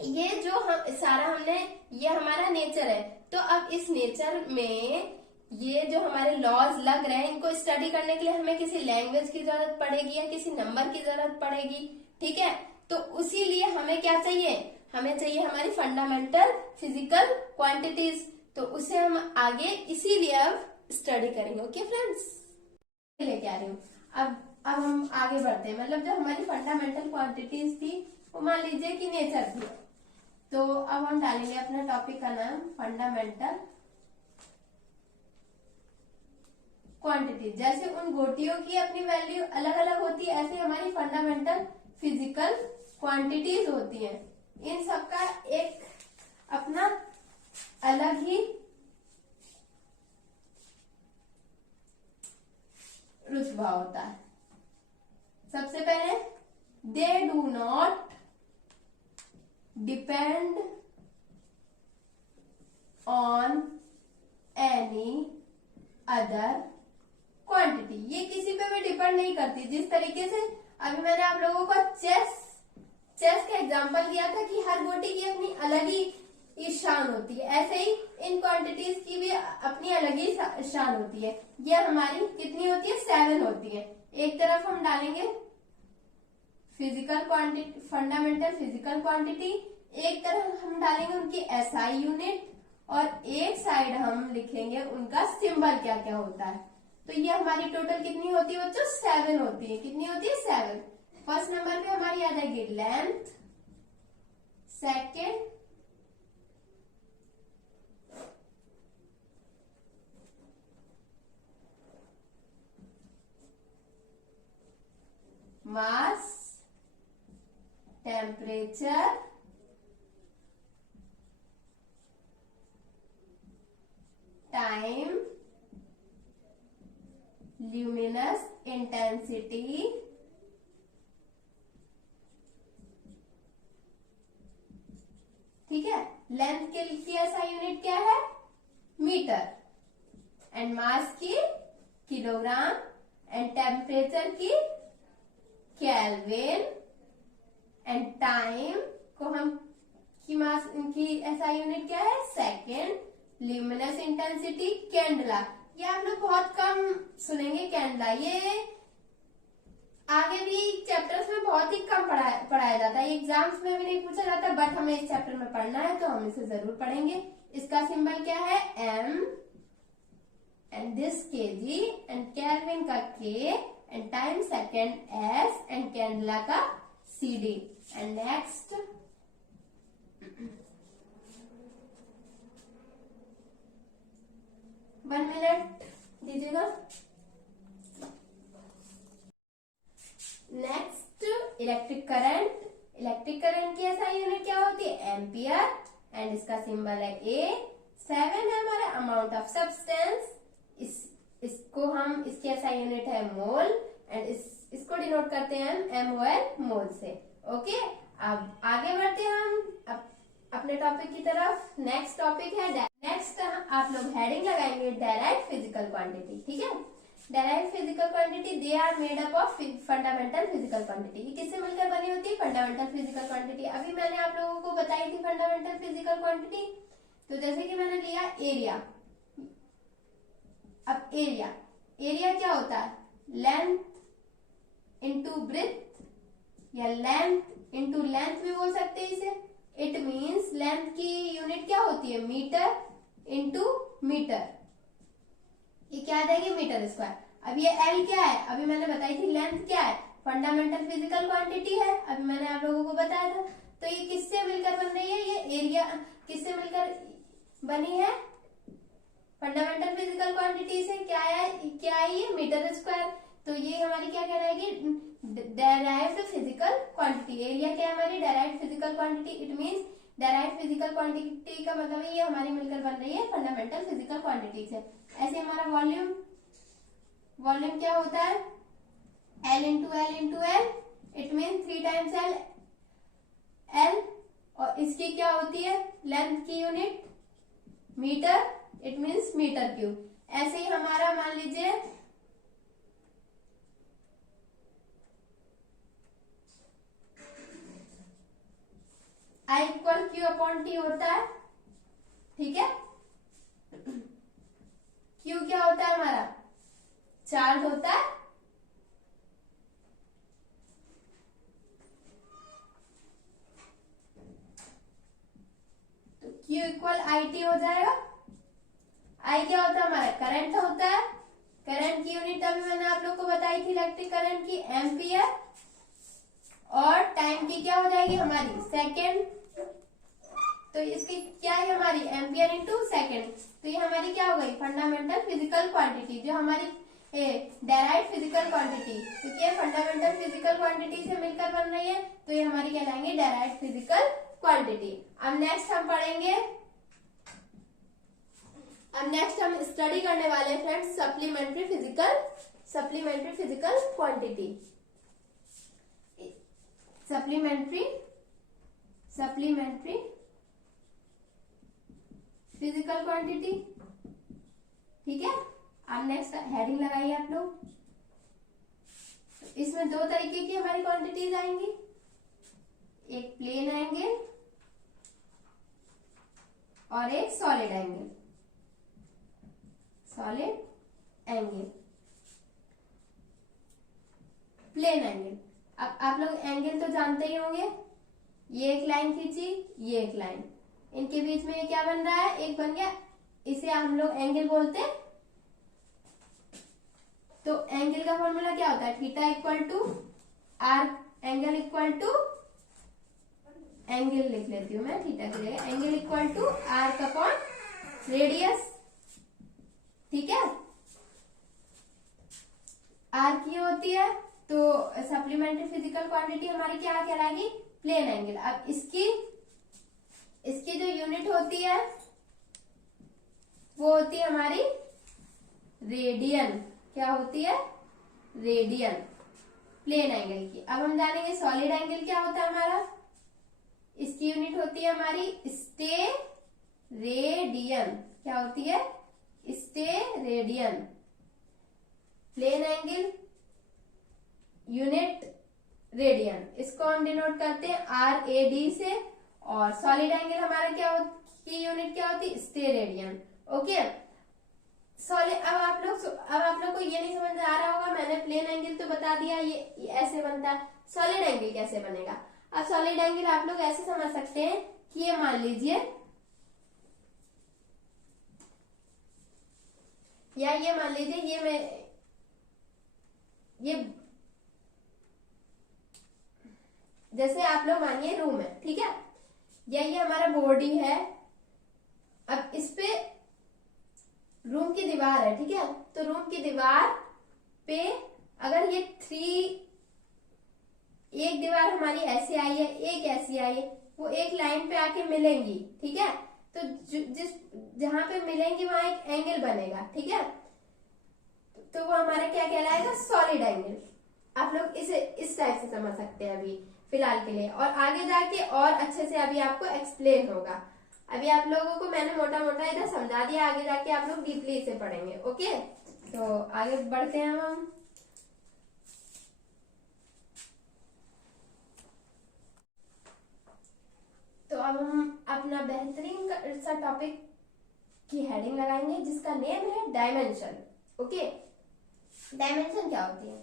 ये जो हम सारा हमने, ये हमारा नेचर है। तो अब इस नेचर में ये जो हमारे लॉज लग रहे हैं, इनको स्टडी करने के लिए हमें किसी लैंग्वेज की जरूरत पड़ेगी या किसी नंबर की जरूरत पड़ेगी। ठीक है, तो उसी लिए हमें क्या चाहिए, हमें चाहिए हमारी फंडामेंटल फिजिकल क्वांटिटीज। तो उसे हम आगे इसीलिए अब स्टडी करेंगे। ओके फ्रेंड्स, लेके आ रही हूँ। अब हम आगे बढ़ते हैं। मतलब जो हमारी फंडामेंटल क्वांटिटीज थी वो मान लीजिए कि नेचर थी। तो अब हम डालेंगे अपना टॉपिक का नाम फंडामेंटल क्वांटिटी। जैसे उन गोटियों की अपनी वैल्यू अलग अलग होती है, ऐसे हमारी फंडामेंटल फिजिकल क्वांटिटीज होती हैं। इन सबका एक अपना अलग ही रुतबा होता है। सबसे पहले, they do not depend on any other quantity. ये किसी पे भी डिपेंड नहीं करती। जिस तरीके से अभी मैंने आप लोगों को चेस का एग्जांपल दिया था कि हर गोटी की अपनी अलग ही शान होती है, ऐसे ही इन क्वांटिटीज की भी अपनी अलग ही शान होती है। ये हमारी कितनी होती है, 7 होती है। एक तरफ हम डालेंगे physical quantity, fundamental physical quantity, एक तरफ हम डालेंगे उनकी एसआई यूनिट, और एक साइड हम लिखेंगे उनका सिंबल क्या क्या होता है। तो ये हमारी टोटल कितनी होती है बच्चों, 7 होती है। कितनी होती है, 7। फर्स्ट नंबर पे हमारी आ जाएगी length, second mass, temperature, time, luminous intensity, ठीक है। लेंथ की एसआई यूनिट क्या है, मीटर, एंड मास की किलोग्राम, एंड टेम्परेचर की केल्विन, एंड टाइम को हम की मास इनकी एसआई यूनिट क्या है, सेकेंड, ल्यूमिनस इंटेंसिटी कैंडला। ये आप लोग बहुत कम सुनेंगे कैंडला, ये आगे भी चैप्टर्स में बहुत ही कम पढ़ाया जाता है, एग्जाम्स में भी नहीं पूछा जाता, बट हमें इस चैप्टर में पढ़ना है तो हम इसे जरूर पढ़ेंगे। इसका सिंबल क्या है, M, and this kg, and kelvin का K, and time second S, and candela का CD. And next, one minute दीजिएगा। Next, electric current. Electric current की एसआई यूनिट क्या होती है, एम्पियर, एंड इसका सिंबल है ए। 7 है हमारा अमाउंट ऑफ सब्सटेंस, इसको हम, इसकी एसआई यूनिट है मोल, एंड इसको डिनोट करते हैं हम MOL, मोल से। ओके, अब आगे बढ़ते हैं हम अपने टॉपिक की तरफ। नेक्स्ट टॉपिक है, नेक्स्ट आप लोग हेडिंग लगाएंगे डायरेक्ट फिजिकल क्वांटिटी। ठीक है, direct physical quantity, they are made up of fundamental physical quantity. ये किससे मिलकर बनी होती है, फंडामेंटल फिजिकल क्वांटिटी। अभी मैंने आप लोगों को बताई थी फंडामेंटल फिजिकल क्वांटिटी। तो जैसे कि मैंने लिया एरिया। अब एरिया क्या होता है, लेंथ इंटू ब्रेथ, या लेंथ इंटू लेंथ भी बोल सकते हैं इसे। इट मीन्स लेंथ की यूनिट क्या होती है, मीटर इंटू मीटर, ये क्या आ जाएगी, मीटर स्क्वायर। अब ये एल क्या है, अभी मैंने बताई थी लेंथ क्या है, फंडामेंटल फिजिकल क्वांटिटी है, अभी मैंने आप लोगों को बताया था। तो ये किससे मिलकर बन रही है, ये एरिया किससे मिलकर बनी है, फंडामेंटल फिजिकल क्वांटिटी से। क्या है ये, मीटर स्क्वायर। तो ये हमारी क्या कहलाएगी, डेराइव्ड फिजिकल क्वांटिटी। एरिया क्या है हमारी, derived physical quantity. It means derived physical quantity का मतलब है ये हमारी मिलकर बन रही है फंडामेंटल फिजिकल क्वांटिटी से। ऐसे हमारा वॉल्यूम क्या होता है, L into L, it mean 3 times L, और इसकी क्या होती है लेंथ की unit metre, it means metre cube. ऐसे ही हमारा मान लीजिए I equal Q upon T होता है, ठीक है। क्यू क्या होता है हमारा चार्ज होता है, तो क्यू इक्वल आई टी हो जाएगा। आई क्या होता है हमारा करंट होता है, करंट की यूनिट अभी मैंने आप लोग को बताई थी इलेक्ट्रिक करंट की एम्पियर, और टाइम की क्या हो जाएगी हमारी सेकेंड, तो इसकी क्या है हमारी एम्पियर इंटू सेकेंड। तो ये हमारी क्या हो गई फंडामेंटल फिजिकल क्वांटिटी, जो हमारी डेराइव फिजिकल क्वांटिटी, क्योंकि ये फंडामेंटल फिजिकल क्वांटिटी से मिलकर बन रही है, तो ये हमारी कहलाएंगे डेराइव फिजिकल क्वांटिटी। अब नेक्स्ट हम पढ़ेंगे, अब नेक्स्ट हम स्टडी करने वाले हैं friends supplementary physical quantity. Supplementary physical quantity, ठीक है। अब नेक्स्ट हेडिंग लगाइए आप लोग। इसमें दो तरीके की हमारी क्वांटिटीज आएंगी, एक प्लेन एंगल और एक सॉलिड एंगल। प्लेन एंगल, अब आप लोग एंगल तो जानते ही होंगे, ये एक लाइन खींची, ये एक लाइन, इनके बीच में ये क्या बन रहा है एक बन गया, इसे हम लोग एंगल बोलते हैं। तो एंगल का फॉर्मूला क्या होता है theta equal to R, angle equal to, angle लिख लेती हूं मैं थीटा की जगह, angle equal to arc upon radius, ठीक है। आर की होती है, तो सप्लीमेंट्री फिजिकल क्वांटिटी हमारी क्या कहलाएगी प्लेन एंगल। अब इसकी जो यूनिट होती है वो होती है हमारी रेडियन, क्या होती है रेडियन प्लेन एंगल की। अब हम जानेंगे सॉलिड एंगल क्या होता है हमारा, इसकी यूनिट होती है हमारी स्टेरेडियन, क्या होती है steradian. Plane angle unit radian, इसको हम डिनोट करते हैं RAD से, और सॉलिड एंगल हमारा क्या की यूनिट क्या होती है स्टेरेडियन, ओके। सॉलिड, अब आप लोग को ये नहीं समझ आ रहा होगा, मैंने प्लेन एंगल तो बता दिया ये ऐसे बनता है, सॉलिड एंगल कैसे बनेगा। अब सॉलिड एंगल आप लोग ऐसे समझ सकते हैं कि ये मान लीजिए, या ये मान लीजिए ये जैसे आप लोग मानिए रूम है, ठीक है, या ये हमारा बॉडी है। अब इस पे रूम की दीवार है, ठीक है, तो रूम की दीवार पे अगर ये एक दीवार हमारी ऐसे आई है, एक ऐसी आई है, वो एक लाइन पे आके मिलेंगी, ठीक है, तो जहां पे मिलेंगी वहां एक एंगल बनेगा, ठीक है, तो वो हमारा क्या कहलाएगा सॉलिड एंगल। आप लोग इसे इस टाइप से समझ सकते हैं अभी फिलहाल के लिए, और आगे जाके और अच्छे से अभी आपको एक्सप्लेन होगा। अभी आप लोगों को मैंने मोटा मोटा इधर समझा दिया, आगे जाके आप लोग डीपली इसे पढ़ेंगे, ओके। तो आगे बढ़ते हैं हम। तो अब हम अपना बेहतरीन सा टॉपिक की हेडिंग लगाएंगे जिसका नेम है डायमेंशन, ओके। डायमेंशन क्या होती है,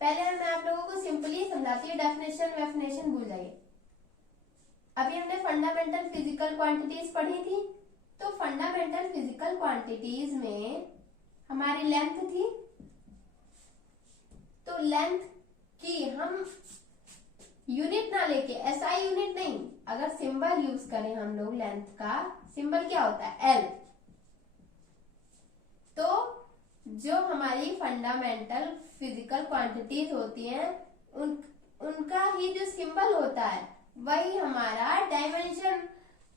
पहले मैं आप लोगों को सिंपली समझाती हूँ, डेफिनेशन भूल जाइए। अभी हमने फंडामेंटल फिजिकल क्वांटिटीज पढ़ी थी, तो फंडामेंटल फिजिकल क्वांटिटीज में हमारी लेंथ थी, तो लेंथ की हम यूनिट ना लेके SI यूनिट नहीं, अगर सिंबल यूज करें हम लोग लेंथ का, सिंबल क्या होता है L, तो जो हमारी फंडामेंटल फिजिकल क्वांटिटीज होती हैं उनका ही जो सिंबल होता है वही हमारा डायमेंशन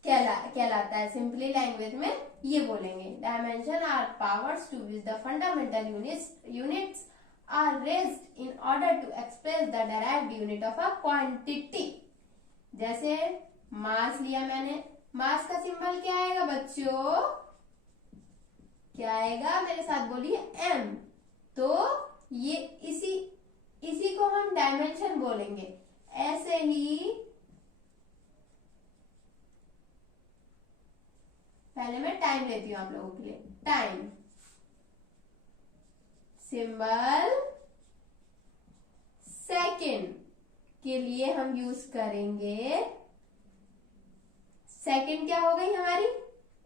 कहलाता है। सिंपली लैंग्वेज में ये बोलेंगे, dimension are powers to which the fundamental units are raised in order to express the derived unit of a quantity. जैसे मास लिया मैंने, मास का सिंबल क्या आएगा बच्चों, क्या आएगा, मेरे साथ बोलिए m। तो ये इसी को हम डायमेंशन बोलेंगे। ऐसे ही पहले मैं टाइम लेती हूँ आप लोगों के लिए। टाइम सिंबल सेकेंड के लिए हम यूज करेंगे, सेकेंड क्या हो गई हमारी,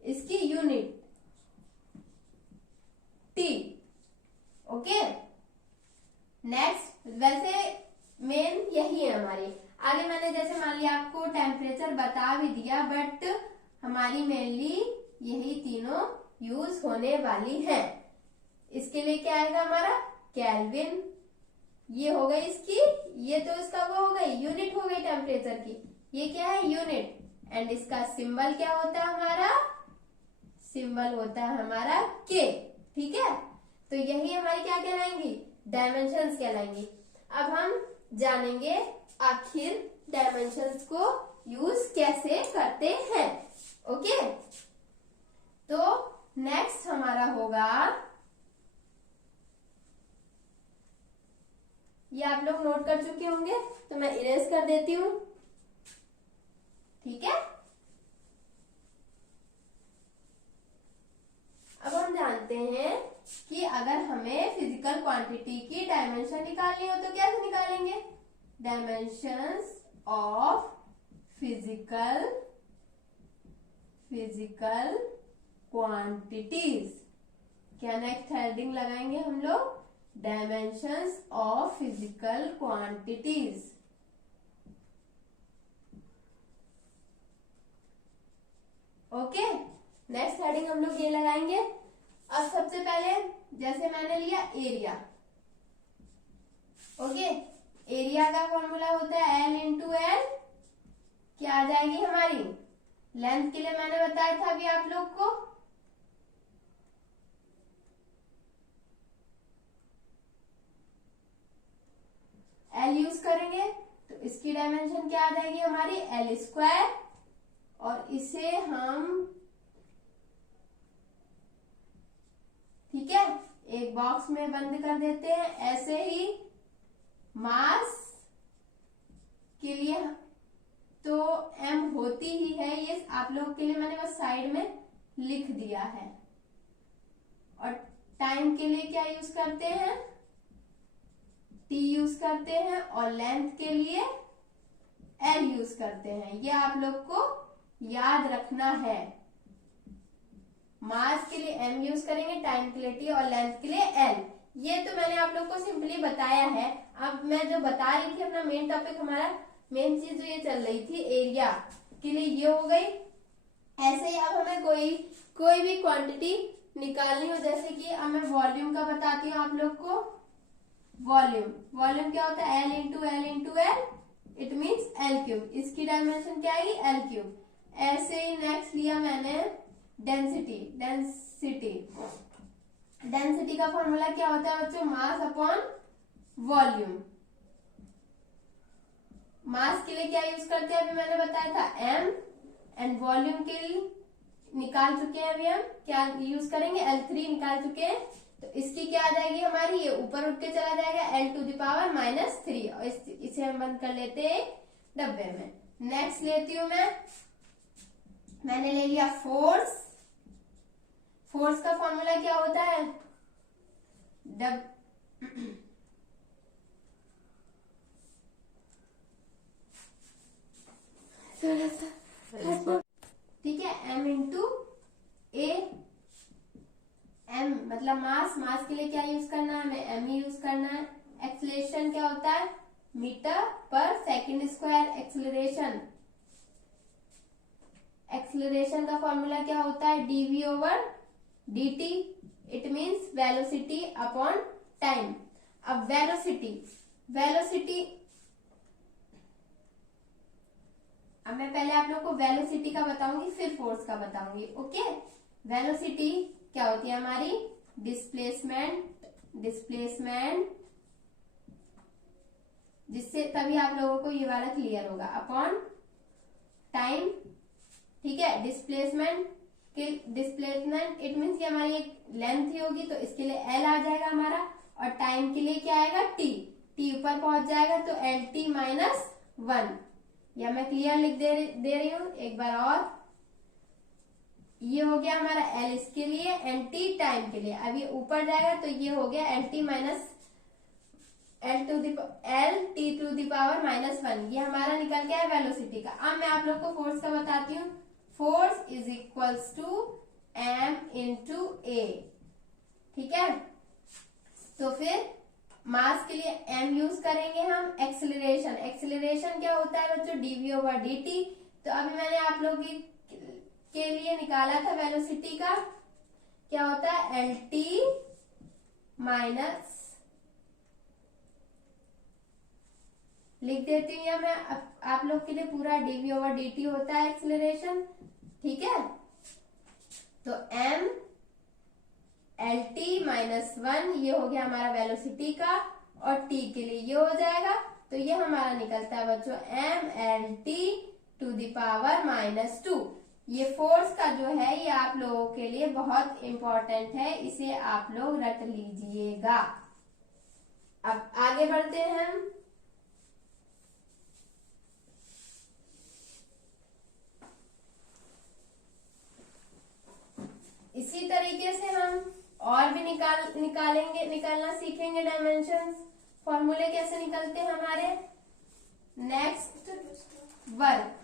इसकी यूनिट टी। ओके, नेक्स्ट, वैसे मेन यही है हमारी। आगे मैंने जैसे मान लिया आपको टेम्परेचर बता भी दिया, बट हमारी मेनली यही तीनों यूज होने वाली है। इसके लिए क्या आएगा हमारा, केल्विन, ये हो गई इसकी, ये तो इसका वो हो गई यूनिट हो गई टेम्परेचर की, ये क्या है यूनिट। एंड इसका सिंबल क्या होता है हमारा, सिंबल होता है हमारा के। ठीक है, तो यही हमारी क्या कहलाएंगी, डायमेंशंस कहलाएंगी। अब हम जानेंगे आखिर डायमेंशंस को यूज कैसे करते हैं। ओके, तो नेक्स्ट हमारा होगा, ये आप लोग नोट कर चुके होंगे तो मैं इरेज कर देती हूं। ठीक है, अब हम जानते हैं कि अगर हमें फिजिकल क्वांटिटी की डायमेंशन निकालनी हो तो कैसे निकालेंगे, डायमेंशंस ऑफ फिजिकल क्वांटिटीज। क्या नेक्स्ट हेडिंग लगाएंगे हम लोग, dimensions of physical quantities. Okay, next heading हम लोग ये लगाएंगे। अब सबसे पहले जैसे मैंने लिया एरिया। ओके, एरिया का फॉर्मूला होता है L इंटू एल, क्या आ जाएगी हमारी, लेंथ के लिए मैंने बताया था अभी आप लोग को, L यूज करेंगे तो इसकी डायमेंशन क्या आ जाएगी हमारी, L स्क्वायर, और इसे हम, ठीक है, एक बॉक्स में बंद कर देते हैं। ऐसे ही मास के लिए तो m होती ही है, ये आप लोगों के लिए मैंने बस साइड में लिख दिया है। और टाइम के लिए क्या यूज करते हैं, t यूज करते हैं, और लेंथ के लिए l यूज करते हैं। ये आप लोग को याद रखना है। मास के लिए m यूज करेंगे, टाइम के लिए t, और लेंथ के लिए l। ये तो मैंने आप लोग को सिंपली बताया है। अब मैं जो बता रही थी अपना मेन टॉपिक, हमारा मेन चीज जो ये चल रही थी एरिया के लिए, ये हो गई। ऐसे ही अब हमें कोई भी क्वांटिटी निकालनी हो, जैसे कि अब मैं वॉल्यूम का बताती हूँ आप लोग को। वॉल्यूम क्या होता है, L into L into L, it means L cube. इसकी डायमेंशन क्या आएगी, L क्यूब। ऐसे ही नेक्स्ट लिया मैंने डेंसिटी का फॉर्मूला क्या होता है बच्चों, मास अपॉन वॉल्यूम। मास के लिए क्या यूज करते हैं, अभी मैंने बताया था m, एंड वॉल्यूम के लिए निकाल चुके हैं अभी हम, क्या यूज करेंगे, L3 निकाल चुके हैं। तो इसकी क्या आ जाएगी हमारी, ये ऊपर उठ के चला जाएगा L टू द पावर -3, और इसे हम बंद कर लेते हैं डब्बे में। नेक्स्ट लेती हूं मैंने ले लिया फोर्स का फॉर्मूला क्या होता है, ठीक है, m इंटू ए। m मतलब मास के लिए क्या यूज करना है, हमें m ही यूज करना है। एक्सेलरेशन क्या होता है, मीटर पर सेकंड स्क्वायर। एक्सेलरेशन का फॉर्मूला क्या होता है, dv over dt, it means velocity upon time. अब वेलोसिटी अब मैं पहले आप लोग को वेलोसिटी का बताऊंगी, फिर फोर्स का बताऊंगी। ओके, वेलोसिटी क्या होती है हमारी, डिस्प्लेसमेंट, जिससे तभी आप लोगों को ये वाला क्लियर होगा, अपॉन टाइम, ठीक है। डिस्प्लेसमेंट इट मीन्स कि हमारी एक लेंथ ही होगी तो इसके लिए एल आ जाएगा हमारा, और टाइम के लिए क्या आएगा टी, टी ऊपर पहुंच जाएगा तो एल टी माइनस 1, या मैं क्लियर लिख दे रही हूं एक बार और। ये हो गया हमारा एल इसके लिए, एन टी टाइम के लिए। अब ये ऊपर जाएगा तो ये हो गया L T minus L T to the power minus 1, ये हमारा निकल गया है वेलोसिटी का। अब मैं आप लोग को फोर्स का बताती हूँ। Force is equals to M into A, ठीक है। तो फिर मास के लिए m यूज करेंगे हम। एक्सेलरेशन क्या होता है बच्चों, dv ओवर dt। तो अभी मैंने आप लोग के लिए निकाला था वेलोसिटी का, क्या होता है एल टी माइनस, लिख देती हूँ या मैं आप लोग के लिए पूरा dv ओवर dt होता है एक्सेलरेशन, ठीक है। तो m एल टी माइनस 1 ये हो गया हमारा वेलोसिटी का, और t के लिए ये हो जाएगा। तो ये हमारा निकलता है बच्चों m L T to the power minus 2। ये फोर्स का जो है ये आप लोगों के लिए बहुत इंपॉर्टेंट है, इसे आप लोग रट लीजिएगा। अब आगे बढ़ते हैं हम। इसी तरीके से हम और भी निकालना सीखेंगे डायमेंशंस। फॉर्मूले कैसे निकलते हैं हमारे। नेक्स्ट वर्क,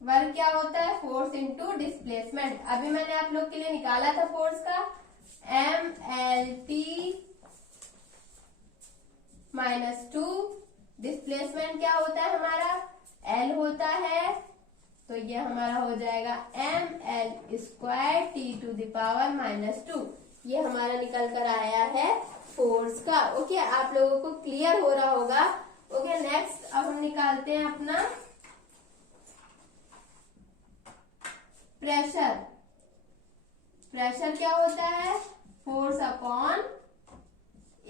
वर्क क्या होता है, फोर्स इनटू डिस्प्लेसमेंट। अभी मैंने आप लोग के लिए निकाला था फोर्स का M L T minus 2। Displacement क्या होता है हमारा, एल होता है, तो ये हमारा हो जाएगा M L square T to the power minus 2। ये हमारा निकल कर आया है फोर्स का। ओके, आप लोगों को क्लियर हो रहा होगा। ओके, नेक्स्ट अब हम निकालते हैं अपना प्रेशर। प्रेशर क्या होता है, फोर्स अपॉन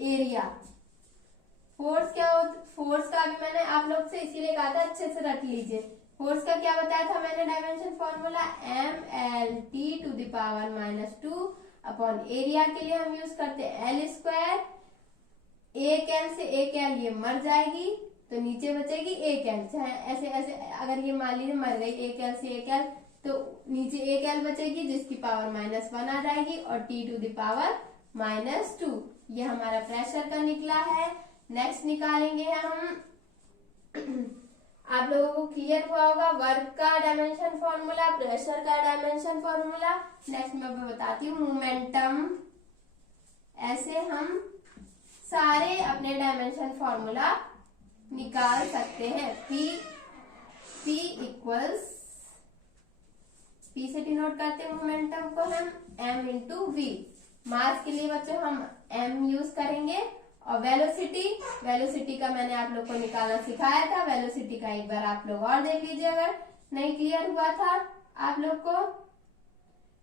एरिया। फोर्स क्या होता, फोर्स का अभी मैंने आप लोग से इसीलिए कहा था अच्छे से रख लीजिए। फोर्स का क्या बताया था मैंने dimension formula, M L T to the power minus 2 upon area के लिए हम यूज करते हैं एल स्क्वायर। एक एल से एक एल ये मर जाएगी तो नीचे बचेगी एक एल, चाहे ऐसे ऐसे अगर ये मान लीजिए मर गई एक एल से एक एल तो नीचे एक एल बचेगी जिसकी पावर माइनस 1 आ जाएगी, और T to the power minus 2। ये हमारा प्रेशर का निकला है। नेक्स्ट निकालेंगे हम आप लोगों को क्लियर हुआ होगा वर्क का डायमेंशन फॉर्मूला, प्रेशर का डायमेंशन फॉर्मूला। नेक्स्ट मैं बताती हूँ मोमेंटम। ऐसे हम सारे अपने डायमेंशन फॉर्मूला निकाल सकते हैं। P इक्वल्स, P से डिनोट करते हैं मोमेंटम को हम m इंटू वी। मास के लिए बच्चों हम m यूज करेंगे, और वेलोसिटी का मैंने आप लोग को निकालना सिखाया था। वेलोसिटी का एक बार आप लोग और देख लीजिए अगर नहीं क्लियर हुआ था आप लोग को।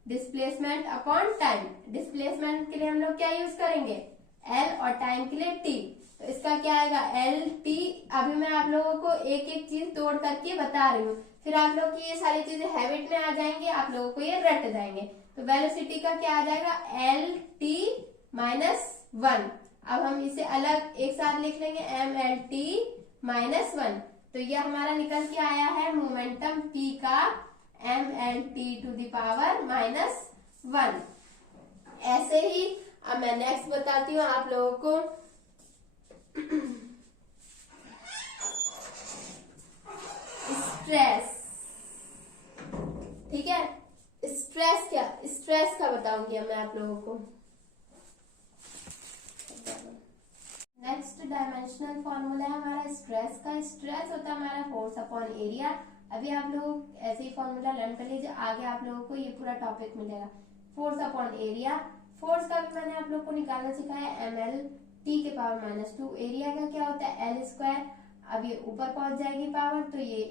डिस्प्लेसमेंट अपॉन टाइम, डिस्प्लेसमेंट के लिए हम लोग क्या यूज करेंगे एल, और टाइम के लिए टी। तो इसका क्या आएगा एल टी। अभी मैं आप लोगों को एक एक चीज तोड़ करके बता रही हूँ, फिर आप लोग की ये सारी चीजें हैबिट में आ जाएंगे, आप लोगों को ये रट जाएंगे। तो वेलोसिटी का क्या आ जाएगा एल टी माइनस 1। अब हम इसे अलग एक साथ लिख लेंगे एम एल टी माइनस 1। तो ये हमारा निकल के आया है मोमेंटम P का M L T to the power minus 1। ऐसे ही अब मैं नेक्स्ट बताती हूँ आप लोगों को स्ट्रेस। ठीक है, स्ट्रेस का बताऊंगी मैं आप लोगों को। नेक्स्ट डायमेंशनल फॉर्मूला है हमारा स्ट्रेस का। स्ट्रेस होता है हमारा फोर्स अपॉन एरिया। अभी आप लोग ऐसे ही फॉर्मूला लर्न कर लीजिए, आगे आप लोगों को ये पूरा टॉपिक मिलेगा। फोर्स अपॉन एरिया, फोर्स का भी मैंने आप लोग को निकालना सिखाया एम एल टी के पावर माइनस 2। एरिया का क्या होता है एल स्क्वायर। अब ये ऊपर पहुंच जाएगी पावर तो ये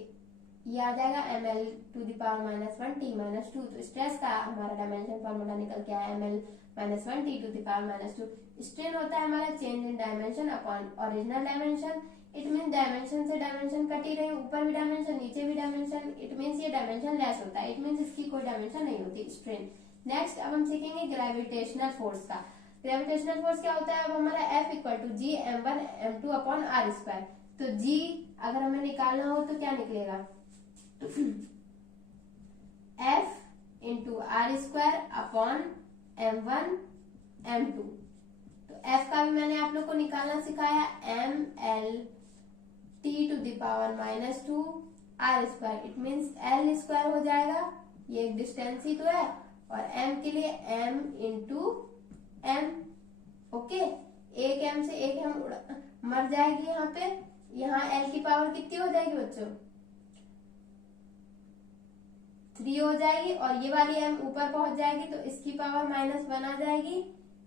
ये आ जाएगा ml⁻⁻1 t-2। तो स्ट्रेस का हमारा डायमेंशन फॉर्मूला निकल के आया ml-1 t⁻²। स्ट्रेन होता है हमारा change in dimension upon original dimension. It mean dimension से डायमेंशन कट ही रही, ऊपर भी डायमेंशन नीचे भी डायमेंशन, इट मीन ये डायमेंशन लेस होता है, इट मीन इसकी कोई डायमेंशन नहीं होती स्ट्रेन। नेक्स्ट अब हम सीखेंगे ग्रेविटेशनल फोर्स का। ग्रेविटेशनल फोर्स क्या होता है? अब हमारा F equal to G m1m2 upon r square. तो G अगर हमें निकालना हो तो क्या निकलेगा? F into R square upon m1 m2। तो F का भी मैंने आप लोग को निकालना सिखाया, ml⁻2 r square. It means l square हो जाएगा, ये एक डिस्टेंस ही तो है, और m के लिए m इंटू m। ओके, एक m से एक m मर जाएगी यहाँ पे, यहाँ l की पावर कितनी हो जाएगी बच्चों? 3 हो जाएगी, और ये वाली m ऊपर पहुंच जाएगी तो इसकी पावर -1 आ जाएगी,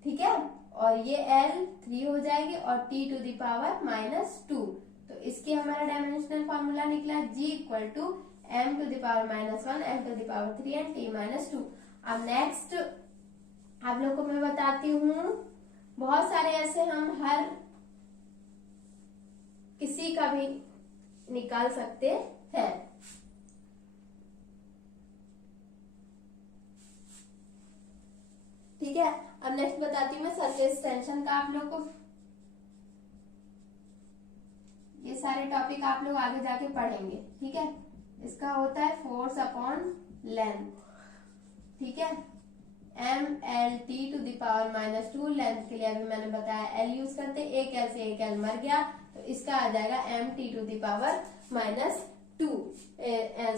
ठीक है। और ये l 3 हो जाएगी और t⁻²। तो इसके हमारा डायमेंशनल फॉर्मूला निकला g equal to m⁻⁻1 m⁻³ and t-2। अब नेक्स्ट आप लोग को मैं बताती हूँ, बहुत सारे ऐसे हम हर किसी का भी निकाल सकते हैं। ठीक है, अब नेक्स्ट बताती हूँ मैं सरफेस टेंशन का आप लोग को। ये सारे टॉपिक आप लोग आगे जाके पढ़ेंगे, ठीक है। इसका होता है फोर्स अपॉन लेंथ, ठीक है। mlt⁻²। लेंथ के लिए अभी मैंने बताया l यूज करते, एक l से एक l मर गया, तो इसका आ जाएगा mt⁻²।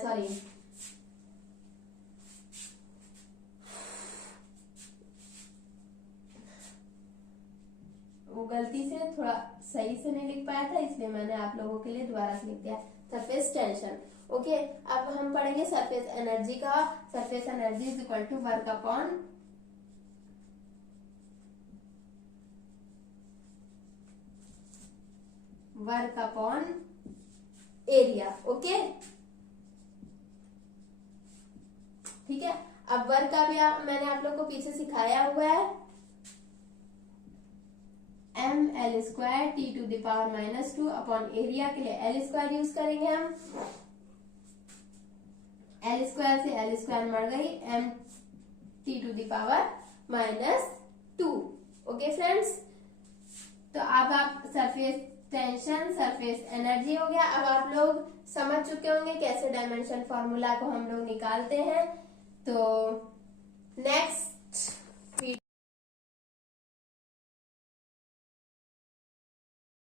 सॉरी, वो गलती से थोड़ा सही से नहीं लिख पाया था, इसलिए मैंने आप लोगों के लिए दोबारा से लिख दिया, सरफेस टेंशन। ओके, अब हम पढ़ेंगे सरफेस एनर्जी का। Surface energy is equal to work upon area. Okay, ठीक है। अब वर्क का भी मैंने आप लोग को पीछे सिखाया हुआ है, ml² t⁻² अपॉन एरिया के लिए l² यूज करेंगे हम। l² से l² मर गई, mt⁻²। ओके फ्रेंड्स, तो अब आप सरफेस टेंशन, सरफेस एनर्जी हो गया। अब आप लोग समझ चुके होंगे कैसे डायमेंशन फॉर्मूला को हम लोग निकालते हैं। तो नेक्स्ट